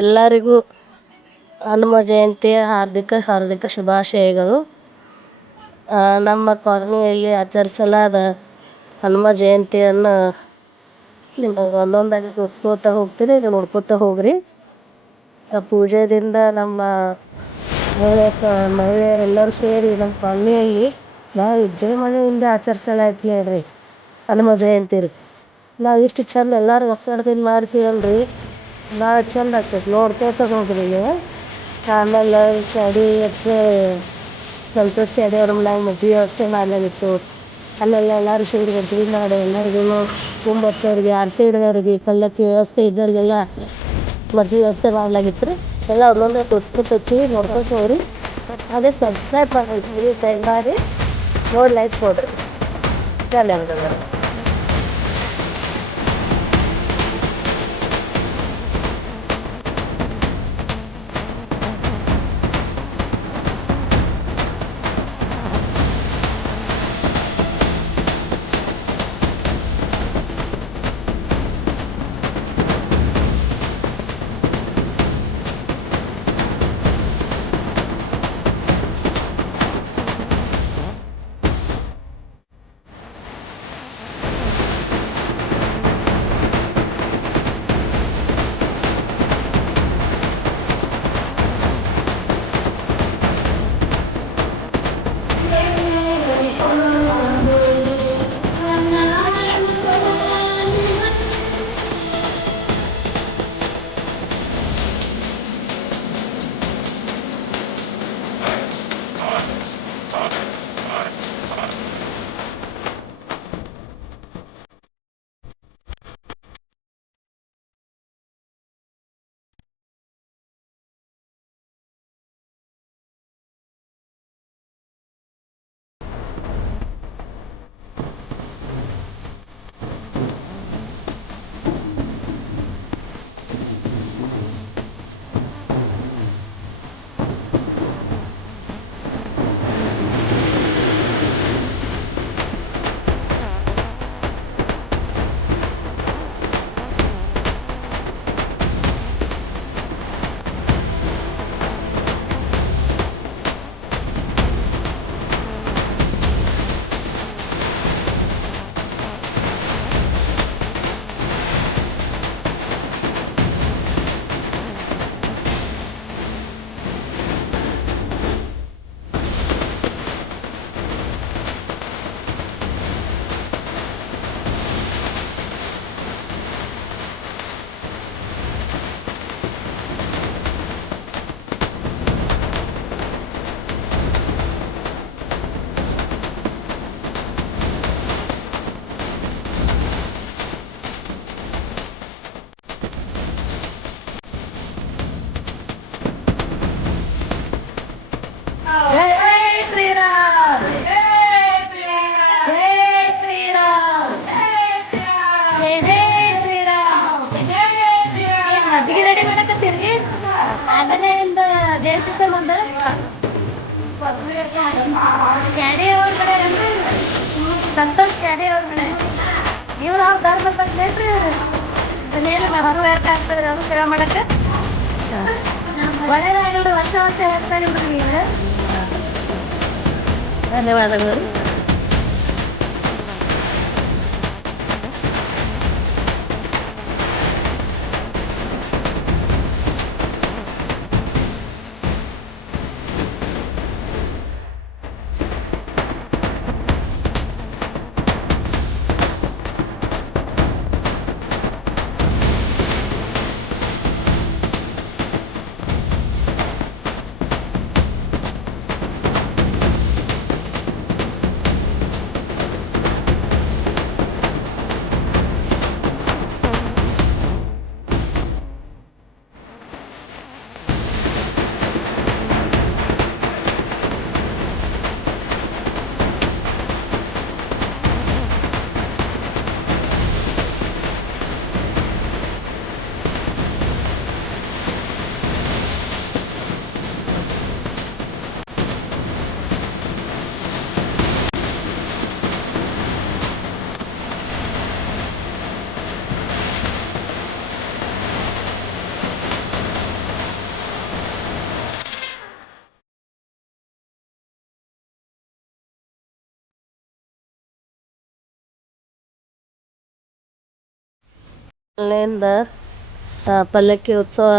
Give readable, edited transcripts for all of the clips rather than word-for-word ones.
ಎಲ್ಲರಿಗೂ ಹನುಮ ಜಯಂತಿಯ ಹಾರ್ದಿಕ ಹಾರ್ದಿಕ ಶುಭಾಶಯಗಳು. ನಮ್ಮ ಕಾಲನಿಯಲ್ಲಿ ಆಚರಿಸಲಾದ ಹನುಮ ಜಯಂತಿಯನ್ನು ನಿಮಗೆ ಒಂದೊಂದಾಗಿ ತೋರಿಸ್ಕೋತಾ ಹೋಗ್ತೀನಿ, ನೀವು ನೋಡ್ಕೋತಾ ಹೋಗ್ರಿ. ಪೂಜೆದಿಂದ ನಮ್ಮ ಮಹಿಳೆಯರೆಲ್ಲರೂ ಸೇರಿ ನಮ್ಮ ಕಾಲನಿಯಲ್ಲಿ ನಾವು ವಿಜೃಂಭಣೆಯಿಂದ ಆಚರಿಸಲಾಯ್ತು ಹೇಳ್ರಿ ಹನುಮ ಜಯಂತಿ ರೀ. ನಾವು ಇಷ್ಟು ಚಂದ ಎಲ್ಲರೂ ಒಕ್ಕಡದಿಂದ ಮಾಡ್ತೀವಲ್ರಿ, ಭಾಳ ಚಂದ ಆಗ್ತೈತೆ ನೋಡ್ಕೋತ ಹೋಗ್ರಿ ನೀವು. ಆಮೇಲೆ ಅಡಿ ಎಷ್ಟೇ ಸಂತೋಷ ಅಡಿಯವ್ರ ಮನ್ಯಾಗ ಮಜ್ಜಿಗೆ ವ್ಯವಸ್ಥೆ ಮಾಡಲಾಗಿತ್ತು. ಅಲ್ಲೆಲ್ಲ ಎಲ್ಲರೂ ಸೇರಿ ಮಜ್ಜಿಗೆ ಮಾಡಿ ಎಲ್ಲರಿಗೂ ಕುಂಬತ್ತವ್ರಿಗೆ ಆರತಿ ಹಿಡಿದವ್ರಿಗೆ ಪಲ್ಲಕ್ಕಿ ವ್ಯವಸ್ಥೆ ಇದ್ದವ್ರಿಗೆಲ್ಲ ಮಜ್ಜಿಗೆ ವ್ಯವಸ್ಥೆ ಮಾಡಲಾಗಿತ್ತು ರೀ. ಎಲ್ಲ ಒಂದೊಂದೇ ತೋರಿಸ್ಕೊತ ಹೋಗ್ತೀವಿ, ನೋಡ್ಕೊತ ಹೋಗ್ರಿ. ಅದೇ ಸಬ್ಸ್ಕ್ರೈಬ್ ಮಾಡಿರಿ, ಮಾಡಿ ನೋಡಿ ಲೈಕ್ ಕೊಡ್ರಿ. ಧನ್ಯವಾದಗಳು. ಮಜ್ಜಿಗೆ ರೆಡಿ ಮಾಡಕತ್ತೀರಿ ಆಂಜನೇಯಂದ ಜಯಂತಿ ಸಂಬಂಧ ಕ್ಯಾಡಿ ಅವ್ರ ಕಡೆ ಸಂತೋಷ್ ಕ್ಯಾಡಿ ಅವ್ರ ಕಡೆ ಇವ್ರು ಅವ್ರ ಧರ್ಮ ಬಂದ್ರಿ ಮೇಲೆ ಹೊರ ಆಗ್ತದೆ ಅವ್ರು ಸೇವೆ ಮಾಡಕ್ಕೆ ಒಳ್ಳೆಯದಾಗಿಲ್ರಿ. ವರ್ಷ ಹೇಳ್ತಾರಿಲ್ರಿ ನೀವು. ಧನ್ಯವಾದಗಳು. ಅಲ್ಲಿಂದ ಪಲ್ಲಕ್ಕಿ ಉತ್ಸವ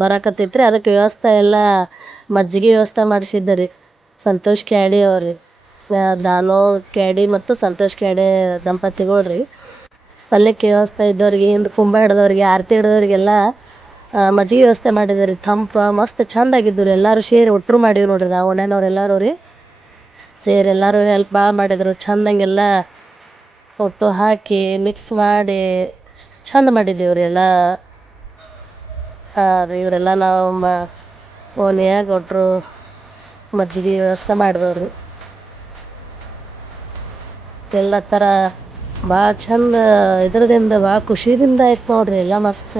ಬರಾಕತ್ತೈತ್ರಿ. ಅದಕ್ಕೆ ವ್ಯವಸ್ಥೆ ಎಲ್ಲ ಮಜ್ಜಿಗೆ ವ್ಯವಸ್ಥೆ ಮಾಡಿಸಿದ್ದೆ ಸಂತೋಷ್ ಕ್ಯಾಡಿ ಅವ್ರಿ. ನಾನು ಕ್ಯಾಡಿ ಮತ್ತು ಸಂತೋಷ್ ಕ್ಯಾಡಿ ದಂಪತಿಗಳು ರೀ. ಪಲ್ಲಕ್ಕಿ ವ್ಯವಸ್ಥೆ ಇದ್ದವ್ರಿಗೆ, ಹಿಂದೆ ಕುಂಭ ಹಿಡ್ದವ್ರಿಗೆ, ಆರತಿ ಹಿಡ್ದವ್ರಿಗೆಲ್ಲ ಮಜ್ಜಿಗೆ ವ್ಯವಸ್ಥೆ ಮಾಡಿದ್ದಾರೆ ರೀ. ತಂಪು ಮಸ್ತ್ ಚಂದ ಆಗಿದ್ದು ರೀ. ಎಲ್ಲರೂ ಸೇರಿ ಒಟ್ಟರು ಮಾಡೀವಿ ನೋಡ್ರಿ. ನಾವು ಓಣ್ಯಾನವ್ರು ಎಲ್ಲರೂ ರೀ ಸೇರಿ ಎಲ್ಲರೂ ಹೆಲ್ಪ್ ಭಾಳ ಮಾಡಿದರು. ಚಂದಂಗೆಲ್ಲ ಒಟ್ಟು ಹಾಕಿ ಮಿಕ್ಸ್ ಮಾಡಿ ಚಂದ ಮಾಡಿದ್ದೇವೆ ರೀ ಎಲ್ಲ. ಇವರೆಲ್ಲ ನಾವು ಓಣಿಯಾಗ ಒಟ್ಟರು ಮಜ್ಜಿಗೆ ವ್ಯವಸ್ಥೆ ಮಾಡಿದವ್ರಿ. ಎಲ್ಲ ಥರ ಭಾಳ ಚಂದ ಇದರದಿಂದ ಭಾಳ ಖುಷಿದಿಂದ ಆಯ್ತು ನೋಡ್ರಿ. ಎಲ್ಲ ಮಸ್ತ್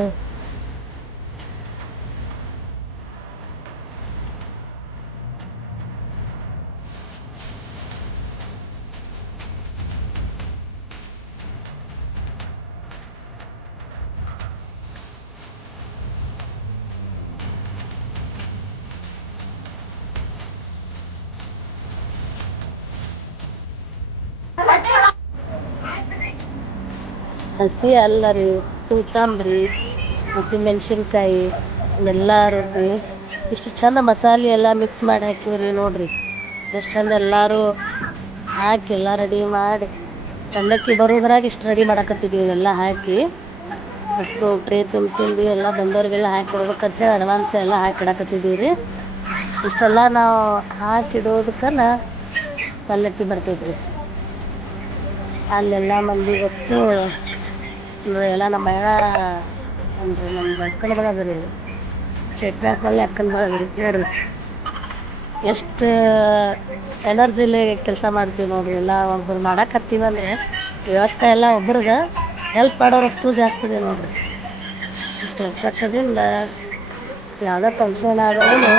ಹಸಿ ಅಲ್ಲ ರೀ, ಕೊತ್ತಂಬ್ರಿ, ಹಸಿಮೆಣ್ಸಿನ್ಕಾಯಿ ಎಲ್ಲ ರುಬ್ಬಿ ಇಷ್ಟು ಚಂದ ಮಸಾಲೆ ಎಲ್ಲ ಮಿಕ್ಸ್ ಮಾಡಿ ಹಾಕಿವಿ ರೀ ನೋಡಿರಿ. ಎಷ್ಟು ಚಂದ ಎಲ್ಲರೂ ಹಾಕಿ ಎಲ್ಲ ರೆಡಿ ಮಾಡಿ ಪಲ್ಲಕ್ಕಿ ಬರೋದ್ರಾಗ ಇಷ್ಟು ರೆಡಿ ಮಾಡಕತ್ತಿದ್ವಿ. ಇವೆಲ್ಲ ಹಾಕಿ ಅಷ್ಟು ಟ್ರೇ ತುಂಬಿ ಎಲ್ಲ ಬಂದವ್ರಿಗೆಲ್ಲ ಹಾಕಿ ಕೊಡ್ಬೇಕಂತೇಳಿ ಅಡ್ವಾನ್ಸ್ ಎಲ್ಲ ಹಾಕಿ ಇಡಕತ್ತಿದ್ದೀವಿ ರೀ. ಇಷ್ಟೆಲ್ಲ ನಾವು ಹಾಕಿಡೋದಕ್ಕನ ಪಲ್ಲಕ್ಕಿ ಬರ್ತೈತೆ ರೀ. ಅಲ್ಲೆಲ್ಲ ಮಂದಿ ಗೊತ್ತು ಎಲ್ಲ ನಮ್ಮ ಮಗ ಅಂದ್ರೆ ನಮ್ಮ ಅಕ್ಕನ ಮಗ ರೀ. ಚಟ್ನಿ ಹಾಕಲ್ಲಿ ಅಕ್ಕನ ಮಗ ರೀ. ಹೇಳ್ರಿ ಎಷ್ಟು ಎನರ್ಜಿಲಿ ಕೆಲಸ ಮಾಡ್ತೀವಿ ನೋಡಿರಿ. ಎಲ್ಲ ಒಬ್ರು ಮಾಡಕತ್ತೀವಂದ್ರೆ ವ್ಯವಸ್ಥೆ ಎಲ್ಲ ಒಬ್ರಿಗೆ ಹೆಲ್ಪ್ ಮಾಡೋರಷ್ಟು ಜಾಸ್ತಿ ಇದೆ ನೋಡಿರಿ. ಇಷ್ಟು ಕಟ್ಟದಿಂದ ಯಾವುದೋ ಫಂಕ್ಷನ್ ಆದ್ರೂ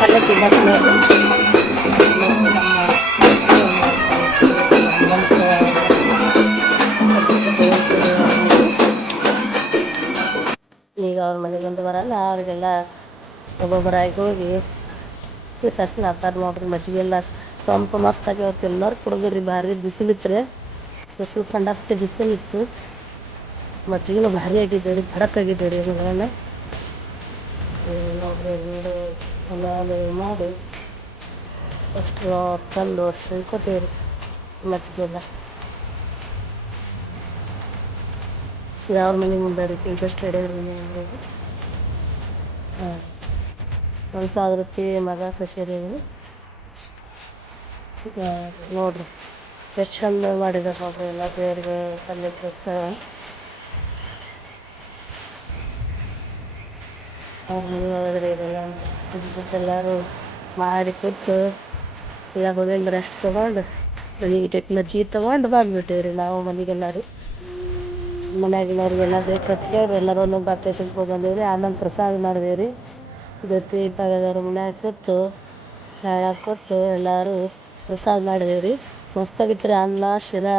ಪಲ್ಲಕ್ಕಿ ಬರ್ತಾರೆ. ಈಗ ಅವ್ರ ಮನೆಗೊಂದು ಬರಲ್ಲ, ಅವರಿಗೆಲ್ಲ ಒಬ್ಬೊಬ್ಬರಾಗಿ ಹೋಗಿ ತರ್ಸಿ ಹಾಕ್ತಾರೆ ನೋಡ್ರಿ. ಮಜ್ಜಿಗೆ ಎಲ್ಲ ತಂಪು ಮಸ್ತಾಗಿ ಅವತ್ತು ಎಲ್ಲರೂ ಕುಡಿದ್ರಿ. ಭಾರಿ ಬಿಸಿಲಿತ್ತು ರೀ. ಬಿಸಿಲು ಕಂಡಾಪಟ್ಟೆ ಬಿಸಿಲಿತ್ತು. ಮಜ್ಜಿಗೆನೂ ಭಾರಿ ಆಗಿದ್ದೆ ರೀ, ಖಡಕ್ ಆಗಿದ್ದೆ ರೀ. ಅದನ್ನೆಲ್ಲ ನೋಡ್ರಿ ಎಲ್ಲ ಮಾಡಿ ಅಷ್ಟು ತಂದು ಅಷ್ಟು ಕೊಟ್ಟೇವೆ ರೀ ಮಜ್ಜಿಗೆಲ್ಲ. ಯಾವ ಮನೆ ಮುಂದೆ ರೀ ಇಂಟ್ರೆಸ್ಟ್ ಮನೆ ಹಾಂ 1,000 ರೂಪಾಯಿ ಮಗ ಸೊಸೆರಿ ನೋಡ್ರಿ ಎಷ್ಟು ಚಂದ ಮಾಡಿದ್ದಾರೆ ನೋಡ್ರಿ. ಎಲ್ಲ ದೇವ್ರಿಗೆ ಪಲ್ಲಕ್ಕಿ ಉತ್ಸವ ಅವ್ರ ಮನೆ ಒಳಗಡೆ ಇದೆಲ್ಲ ಎಲ್ಲರೂ ಮಾಡಿ ಕೊಟ್ಟು ಇಲ್ಲ ಹೋಗಿ ರೆಸ್ಟ್ ತೊಗೊಂಡು ನೀಟಾಗಿ ಮಜ್ಜಿಗೆ ತೊಗೊಂಡು ಬಂದುಬಿಟ್ಟೇವೆ ರೀ ನಾವು ಮನೆಗೆಲ್ಲ ರೀ. ಮನ್ಯಾಗಿನವ್ರಿಗೆಲ್ಲ ಬೇಕಂತ ಹೇಳಿ ಎಲ್ಲರೂ ಒಂದೊಂದು ಬಟ್ಟೆ ತಿನ್ಕೊಂಡು ಬಂದೇವಿ ರೀ. ಆಮೇಲೆ ಪ್ರಸಾದ ಮಾಡಿದೇವೆ ರೀ. ಜೊತೆ ಎಲ್ಲರೂ ಮನ್ಯಾಗ ಕೂತು ಕೊಟ್ಟು ಎಲ್ಲರೂ ಪ್ರಸಾದ ಮಾಡಿದೇವೆ ರೀ. ಮಸ್ತಾಗಿತ್ತು ರೀ. ಅನ್ನ ಶಿರಾ